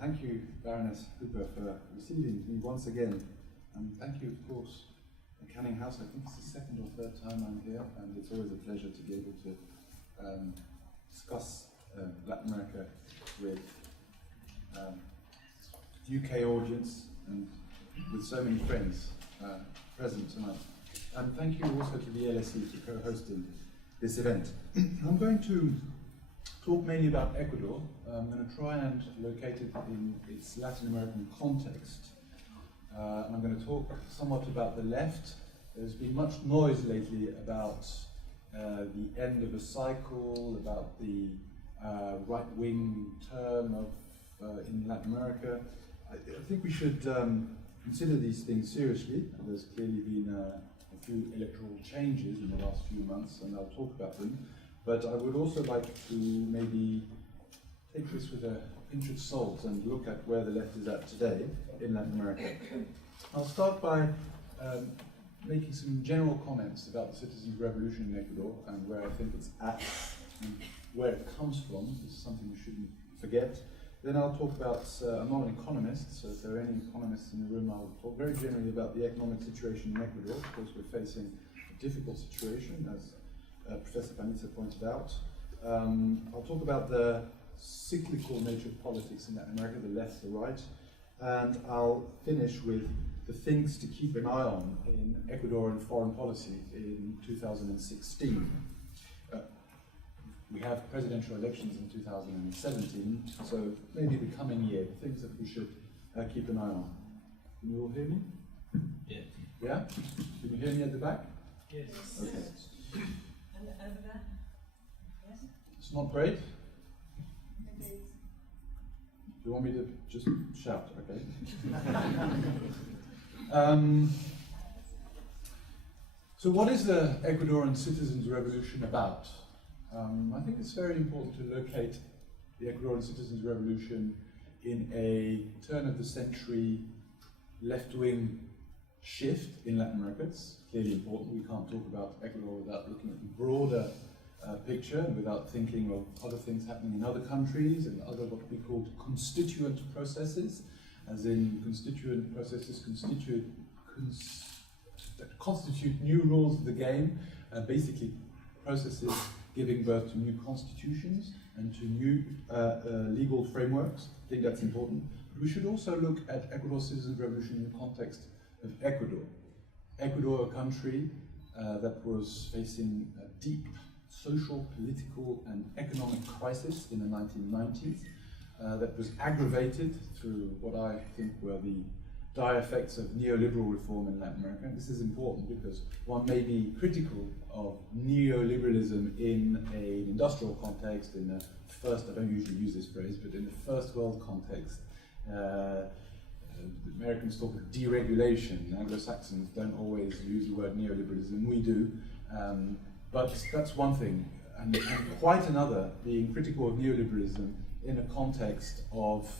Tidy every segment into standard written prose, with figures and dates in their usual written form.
Thank you, Baroness Hooper, for receiving me once again. And thank you, of course, Canning House. I think it's the second or third time I'm here, and it's always a pleasure to be able to discuss Latin America with UK audience and with so many friends present tonight. And thank you also to the LSE for co-hosting this event. I'm going to talk mainly about Ecuador. I'm going to try and locate it in its Latin American context. And I'm going to talk somewhat about the left. There's been much noise lately about the end of a cycle, about the right-wing turn of in Latin America. I think we should consider these things seriously. There's clearly been a few electoral changes in the last few months, and I'll talk about them. But I would also like to maybe take this with a pinch of salt and look at where the left is at today in Latin America. I'll start by making some general comments about the citizens' revolution in Ecuador and where I think it's at and where it comes from. This is something we shouldn't forget. Then I'll talk about, I'm not an economist, so if there are any economists in the room, I'll talk very generally about the economic situation in Ecuador. Of course, we're facing a difficult situation, as Professor Panizza pointed out. I'll talk about the cyclical nature of politics in Latin America, the left, the right, and I'll finish with the things to keep an eye on in Ecuadorian foreign policy in 2016. We have presidential elections in 2017, so maybe the coming year, the things that we should keep an eye on. Can you all hear me? Yeah. Yeah? Can you hear me at the back? Yes. Okay. And over there? Yes? It's not great? Maybe it's... You want me to just shout, okay? So what is the Ecuadorian citizens' revolution about? I think it's very important to locate the Ecuadorian citizens' revolution in a turn-of-the-century left-wing shift in Latin America. It's clearly important. We can't talk about Ecuador without looking at the broader picture and without thinking of other things happening in other countries and other what we call constituent processes, as in constituent processes that constitute new rules of the game, basically processes giving birth to new constitutions and to new legal frameworks. I think that's important. But we should also look at Ecuador's citizens' revolution in the context of Ecuador. Ecuador, a country that was facing a deep social, political, and economic crisis in the 1990s that was aggravated through what I think were the dire effects of neoliberal reform in Latin America. And this is important because one may be critical of neoliberalism in an industrial context, in the first, I don't usually use this phrase, but in the first world context. The Americans talk of deregulation. Anglo-Saxons don't always use the word neoliberalism. We do. But that's one thing. And quite another, being critical of neoliberalism in a context of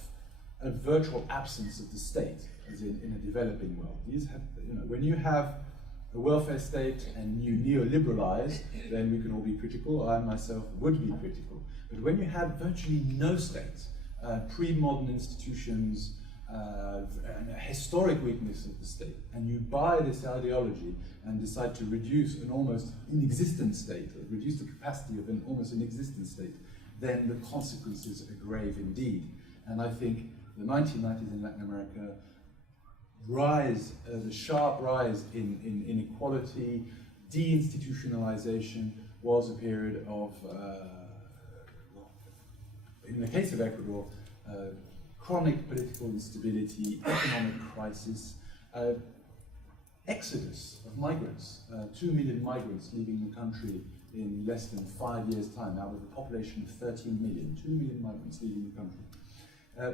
a virtual absence of the state, as in a developing world. These have, when you have a welfare state and you neoliberalize, then we can all be critical. I myself would be critical. But when you have virtually no state, pre-modern institutions, and a historic weakness of the state, and you buy this ideology and decide to reduce an almost inexistent state, or reduce the capacity of an almost inexistent state, then the consequences are grave indeed. And I think the 1990s in Latin America the sharp rise in inequality, deinstitutionalization was a period of, in the case of Ecuador, chronic political instability, economic crisis, exodus of migrants, 2 million migrants leaving the country in less than 5 years' time, out of a population of 13 million, 2 million migrants leaving the country.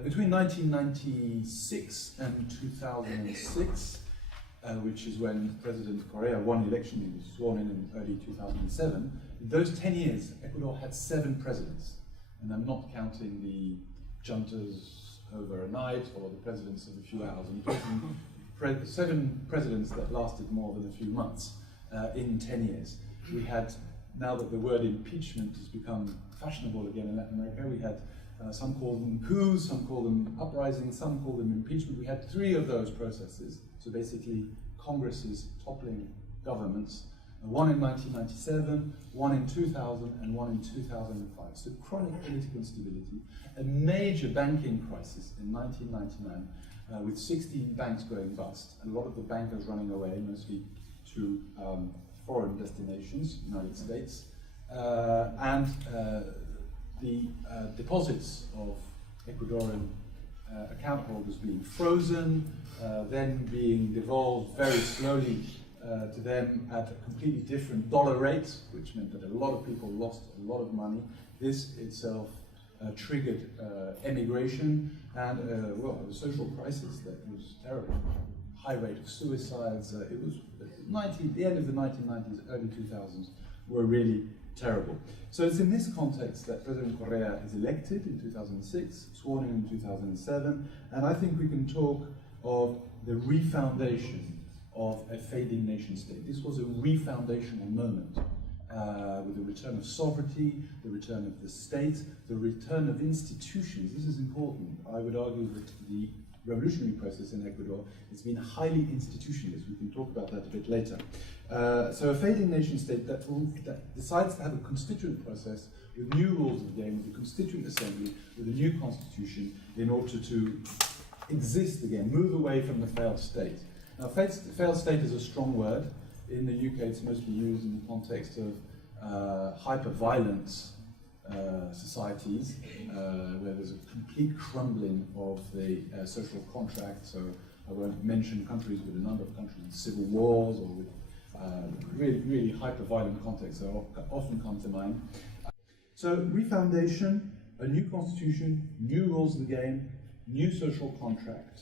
Between 1996 and 2006, which is when President Correa won the election, he was sworn in early 2007, in those 10 years, Ecuador had 7 presidents. And I'm not counting the juntas over a night or the presidents of a few hours. I'm talking 7 presidents that lasted more than a few months in 10 years. We had, now that the word impeachment has become fashionable again in Latin America, we had Some call them coups, some call them uprisings, some call them impeachment. We had 3 of those processes, so basically Congresses toppling governments, one in 1997, one in 2000, and one in 2005. So chronic political instability, a major banking crisis in 1999, with 16 banks going bust, a lot of the bankers running away, mostly to foreign destinations, United States, and the deposits of Ecuadorian account holders being frozen, then being devolved very slowly to them at a completely different dollar rate, which meant that a lot of people lost a lot of money. This itself triggered emigration and a social crisis that was terrible. High rate of suicides. It was the end of the 1990s, early 2000s were really terrible. So it's in this context that President Correa is elected in 2006, sworn in 2007, and I think we can talk of the refoundation of a fading nation state. This was a refoundational moment with the return of sovereignty, the return of the state, the return of institutions. This is important. I would argue that the revolutionary process in Ecuador has been highly institutionalist. We can talk about that a bit later. So a fading nation state that decides to have a constituent process with new rules of the game, with a constituent assembly, with a new constitution, in order to exist again, move away from the failed state. Now, failed state is a strong word. In the UK, it's mostly used in the context of hyper-violence societies, where there's a complete crumbling of the social contract. So I won't mention countries, but a number of countries with civil wars or with really hyper-violent contexts that often come to mind. So refoundation, a new constitution, new rules of the game, new social contract,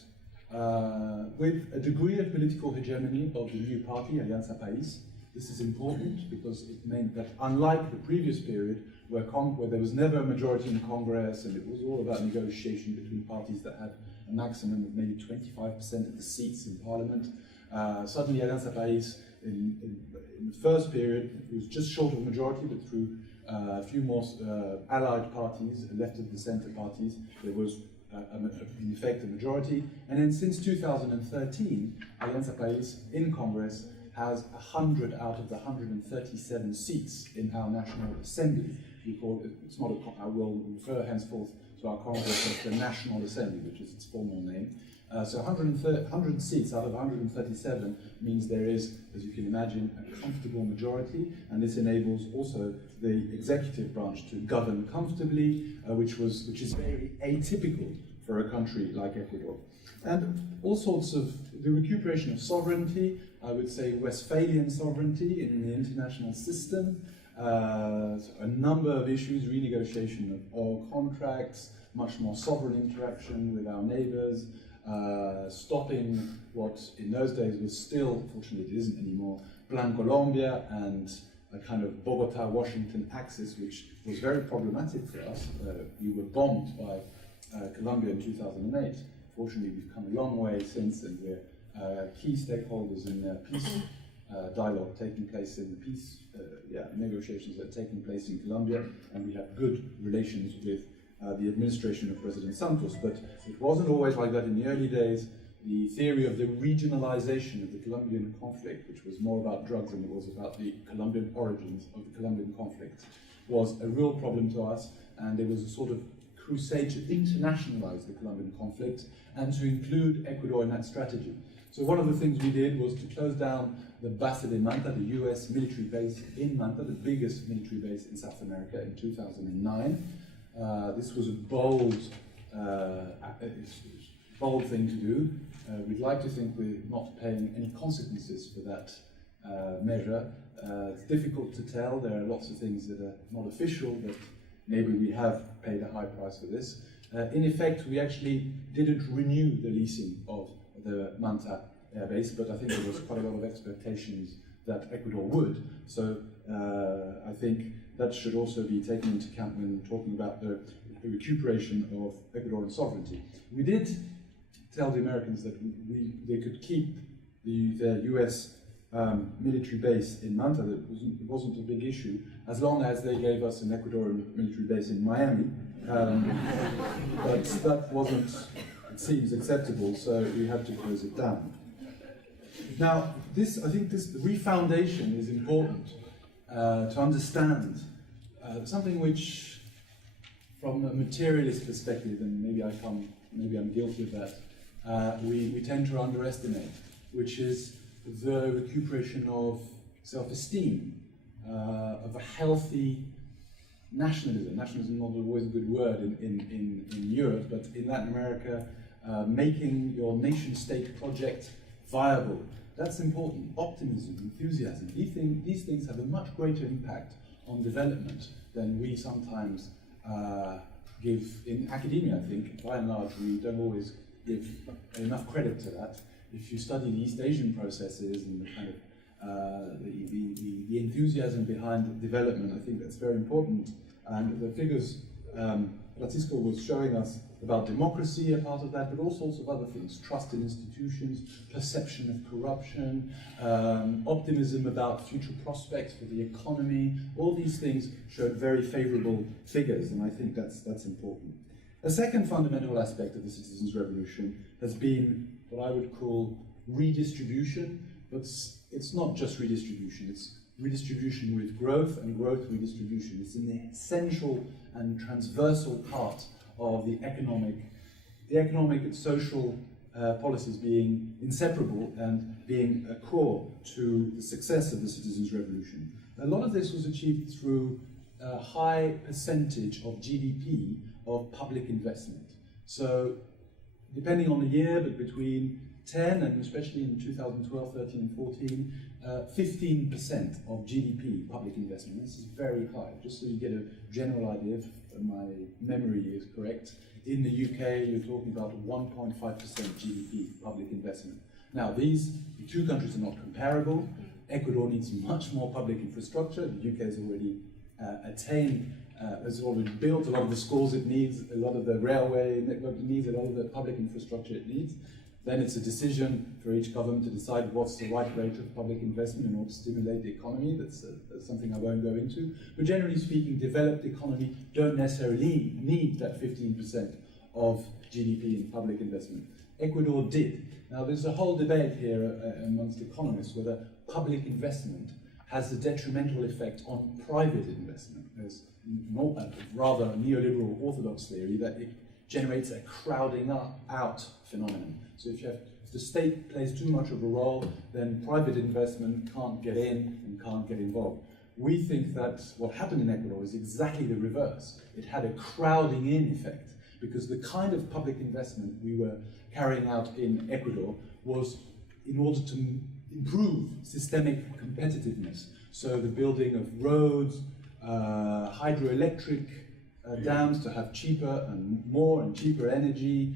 with a degree of political hegemony of the new party, Alianza País. This is important because it meant that, unlike the previous period, where there was never a majority in Congress and it was all about negotiation between parties that had a maximum of maybe 25% of the seats in parliament, suddenly Alianza País, in the first period, it was just short of majority, but through a few more allied parties, left of the center parties, there was in effect a majority. And then since 2013, Alianza País in Congress has 100 out of the 137 seats in our National Assembly. We call it, it's not a, I will refer henceforth to our Congress as the National Assembly, which is its formal name. So 100 seats out of 137 means there is, as you can imagine, a comfortable majority, and this enables also the executive branch to govern comfortably, which is very atypical for a country like Ecuador. And all sorts of the recuperation of sovereignty, I would say Westphalian sovereignty in the international system, a number of issues, renegotiation of oil contracts, much more sovereign interaction with our neighbors, stopping what in those days was still, fortunately it isn't anymore, Plan Colombia and a kind of Bogota-Washington axis, which was very problematic for us. We were bombed by Colombia in 2008. Fortunately, we've come a long way since, and we're key stakeholders in the peace dialogue taking place in the peace negotiations that are taking place in Colombia, and we have good relations with the administration of President Santos. But it wasn't always like that in the early days. The theory of the regionalization of the Colombian conflict, which was more about drugs than it was about the Colombian origins of the Colombian conflict, was a real problem to us, and there was a sort of crusade to internationalize the Colombian conflict and to include Ecuador in that strategy. So one of the things we did was to close down the Base de Manta, the US military base in Manta, the biggest military base in South America, in 2009. This was a bold thing to do. We'd like to think we're not paying any consequences for that measure. It's difficult to tell. There are lots of things that are not official, but maybe we have paid a high price for this. In effect, we actually didn't renew the leasing of the Manta air base, but I think there was quite a lot of expectations that Ecuador would. So I think that should also be taken into account when talking about the recuperation of Ecuadorian sovereignty. We did tell the Americans that they could keep their US military base in Manta. It wasn't a big issue, as long as they gave us an Ecuadorian military base in Miami. But that wasn't, it seems, acceptable, so we had to close it down. Now, I think this refoundation is important to understand something which, from a materialist perspective, and maybe I'm guilty of that, we tend to underestimate, which is the recuperation of self-esteem, of a healthy nationalism. Nationalism is not always a good word in Europe, but in Latin America, making your nation-state project viable. That's important. Optimism, enthusiasm. These things have a much greater impact on development than we sometimes give in academia. I think, by and large, we don't always give enough credit to that. If you study the East Asian processes and the kind of the enthusiasm behind development, I think that's very important. And the figures Francisco was showing us about democracy, a part of that, but all sorts of other things: trust in institutions, perception of corruption, optimism about future prospects for the economy. All these things showed very favorable figures, and I think that's important. A second fundamental aspect of the citizens' revolution has been what I would call redistribution, but it's not just redistribution, it's redistribution with growth and growth redistribution. It's an essential and transversal part of the economic and social policies being inseparable and being a core to the success of the citizens' revolution. A lot of this was achieved through a high percentage of GDP of public investment. So, depending on the year, but between 10 and especially in 2012, 13 and 14, 15% of GDP public investment. This is very high, just so you get a general idea, if my memory is correct. In the UK, you're talking about 1.5% GDP public investment. Now, the two countries are not comparable. Ecuador needs much more public infrastructure. The UK has already has already built a lot of the schools it needs, a lot of the railway network it needs, a lot of the public infrastructure it needs. Then it's a decision for each government to decide what's the right rate of public investment in order to stimulate the economy. That's something I won't go into. But generally speaking, developed economy don't necessarily need that 15% of GDP in public investment. Ecuador did. Now there's a whole debate here amongst economists whether public investment has a detrimental effect on private investment. There's rather a neoliberal orthodox theory that it generates a crowding out phenomenon. So if the state plays too much of a role, then private investment can't get in and can't get involved. We think that what happened in Ecuador is exactly the reverse. It had a crowding in effect, because the kind of public investment we were carrying out in Ecuador was in order to improve systemic competitiveness. So the building of roads, hydroelectric dams to have cheaper and more and cheaper energy,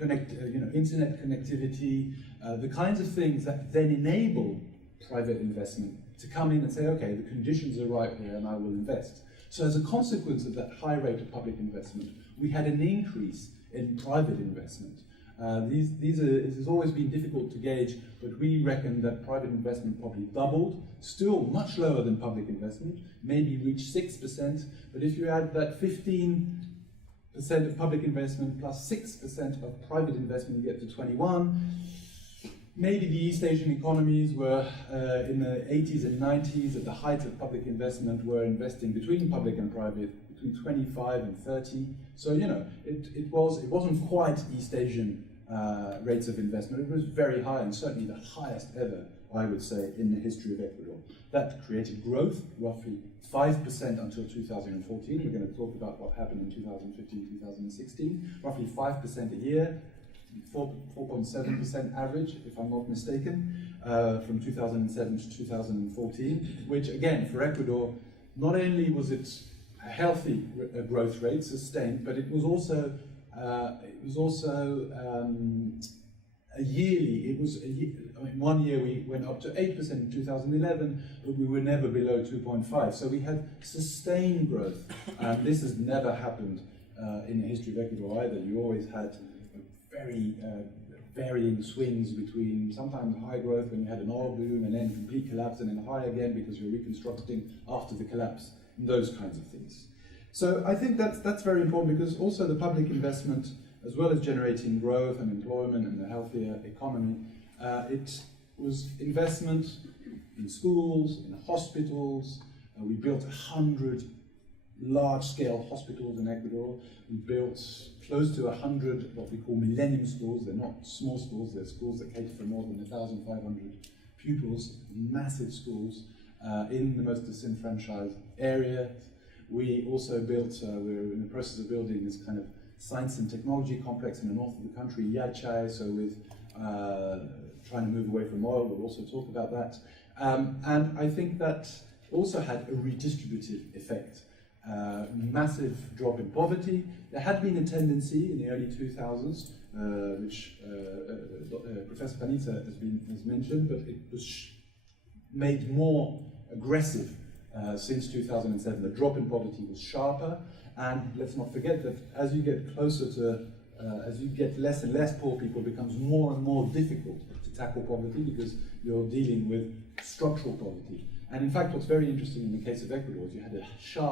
internet connectivity, the kinds of things that then enable private investment to come in and say, okay, the conditions are right here and I will invest. So as a consequence of that high rate of public investment, we had an increase in private investment. It has always been difficult to gauge, but we reckon that private investment probably doubled, still much lower than public investment, maybe reached 6%, but if you add that 15% of public investment plus 6% of private investment, you get to 21. Maybe the East Asian economies were in the 80s and 90s, at the height of public investment, were investing between public and private between 25 and 30. So, it wasn't quite East Asian rates of investment. It was very high, and certainly the highest ever, I would say, in the history of Ecuador. That created growth, roughly 5% until 2014. We're going to talk about what happened in 2015, 2016. Roughly 5% a year, 4.7% average, if I'm not mistaken, from 2007 to 2014, which again, for Ecuador, not only was it a healthy growth rate, sustained, but it was also a yearly. One year we went up to 8% in 2011, but we were never below 2.5. So we had sustained growth, and this has never happened in the history of Ecuador either. You always had a very varying swings between sometimes high growth when you had an oil boom and then complete collapse and then high again because you're reconstructing after the collapse, and those kinds of things. So I think that's very important because also the public investment, as well as generating growth and employment and a healthier economy, it was investment in schools, in hospitals. We built 100 large-scale hospitals in Ecuador. We built close to 100 what we call millennium schools. They're not small schools, they're schools that cater for more than 1,500 pupils, massive schools in the most disenfranchised areas. We also built, we're in the process of building this kind of science and technology complex in the north of the country, Yachai, so with trying to move away from oil, we'll also talk about that. And I think that also had a redistributive effect. Massive drop in poverty. There had been a tendency in the early 2000s, which Professor Panizza has mentioned, but it was made more aggressive since 2007. The drop in poverty was sharper, and let's not forget that as you get closer to, as you get less and less poor people, it becomes more and more difficult to tackle poverty because you're dealing with structural poverty. And in fact, what's very interesting in the case of Ecuador is you had a sharp